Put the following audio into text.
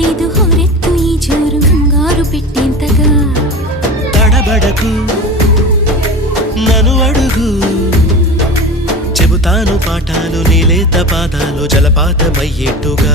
లేదు హోరెత్తు ఈ జోరు గారు పెట్టేంతగా తడబడకు నన్ను అడుగు చెబుతాను పాఠాలు నీలేత పాదాలు జలపాతమయ్యేట్టుగా